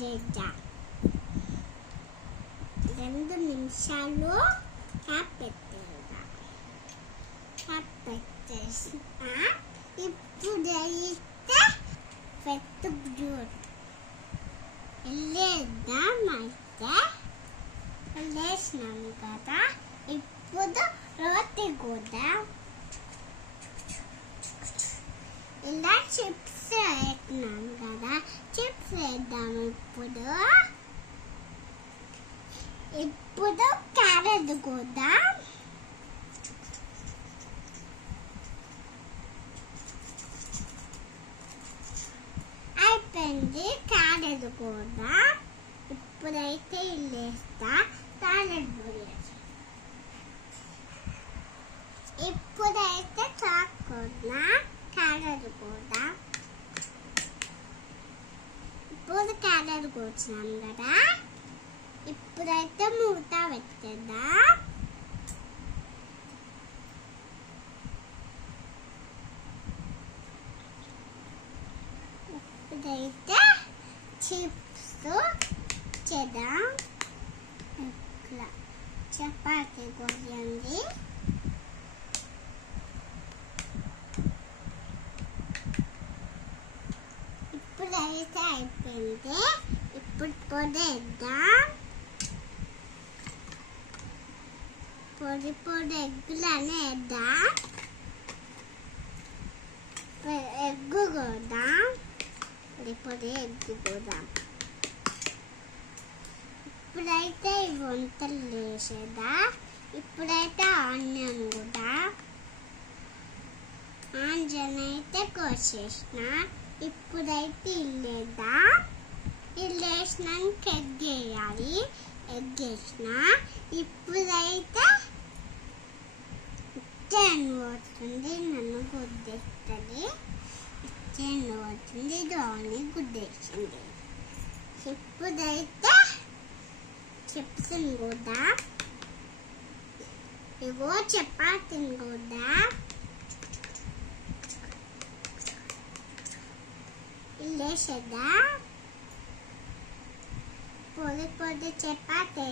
చేద్దాం. 2 నిమిషాలు క్యాప్ పెట్టేద్దాం. క్యాప్ పెట్టేసిన ఇప్పుడైతే పెట్టుడు వెళ్ళేద్దాం. అయితే వెళ్ళేసినాం కదా, ఇప్పుడు రోటి కూడా ఇలా చిప్స్ వేసినాం కదా, చిప్స్ వేద్దాం. ఇప్పుడు క్యారెట్ కూడా అయిపోయింది. క్యారెట్ కూడా ఇప్పుడైతే వేస్తా. క్యారెట్ కూడా ఇప్పుడైతే చాకున్నా క్యారెట్ కూడా ఇప్పుడు క్యారెట్ కూర్చున్నాం కదా, ఇప్పుడైతే మూత పెట్టేద్దాం. ఇప్పుడైతే చిప్స్ చేద్దాం. ఇట్లా చపాతీ కొద్దింది. ఇప్పుడైతే అయిపోయింది. ఇప్పుడు పొడేద్దాం. పొడి ఎగ్గులనే వేద్దాం. ఎగ్గు కొద్దాం. పొడి ఎగ్గు కొద్దాం. ఇప్పుడైతే వంటలు వేసేదా. ఇప్పుడైతే ఆనియన్ కూడా ఆనియన్ అయితే కోసేసిన. ఇప్పుడైతే ఇల్లేద్దాం. ఇల్లేసినాక ఎగ్ వేయాలి. ఎగ్ వేసిన. ఇప్పుడైతే ఇచ్చేను పోతుంది, నన్ను గుద్దేస్తుంది. ఇచ్చేను పోతుంది, ధోని గుద్దేసింది. ఇప్పుడైతే చిప్స్ని కూడా ఇగో చపాతీని కూడా వేసేదా. పొడి చపాతీ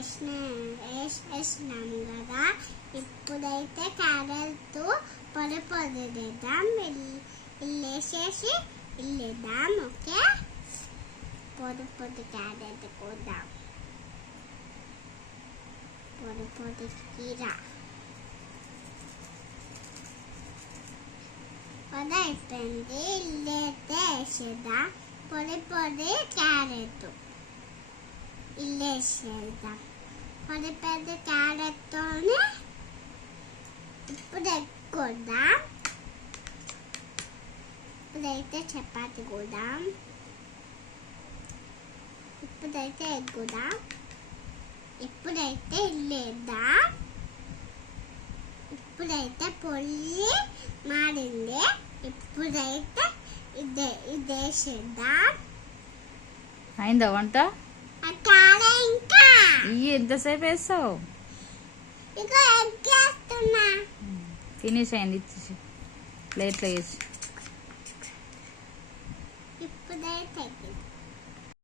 వేసినాం కదా, ఇప్పుడైతే క్యారెట్ పొడి వేద్దాం. వేసేసి వేద్దాం. ఓకే, పొడి క్యారెట్ కూడా పొడి కీర పొడి అయిపోయింది. ఇల్లైతే వేసేద్దాం. పొడి క్యారెట్ ఇల్లేసేద్దాం. పొడి క్యారెట్తోనే ఇప్పుడు ఎగ్ కొద్దాం. ఇప్పుడైతే చపాతీ కొద్దాం. ఇప్పుడైతే ఎగ్ కొద్దాం. ఇప్పుడైతే ఇల్లేద్దాం. ఇప్పుడైతే పొడి మారింది. ఇప్పుడైతే ఇదేసేద్దాం. అయిందా వంట? ఇంకా ఎంతసేపు వేస్తావు? ఇక ఎగ్ వేస్తున్నా. ఫినిష్ అయింది. ఇచ్చేసి ప్లేట్లో వేసి ఇప్పుడైతే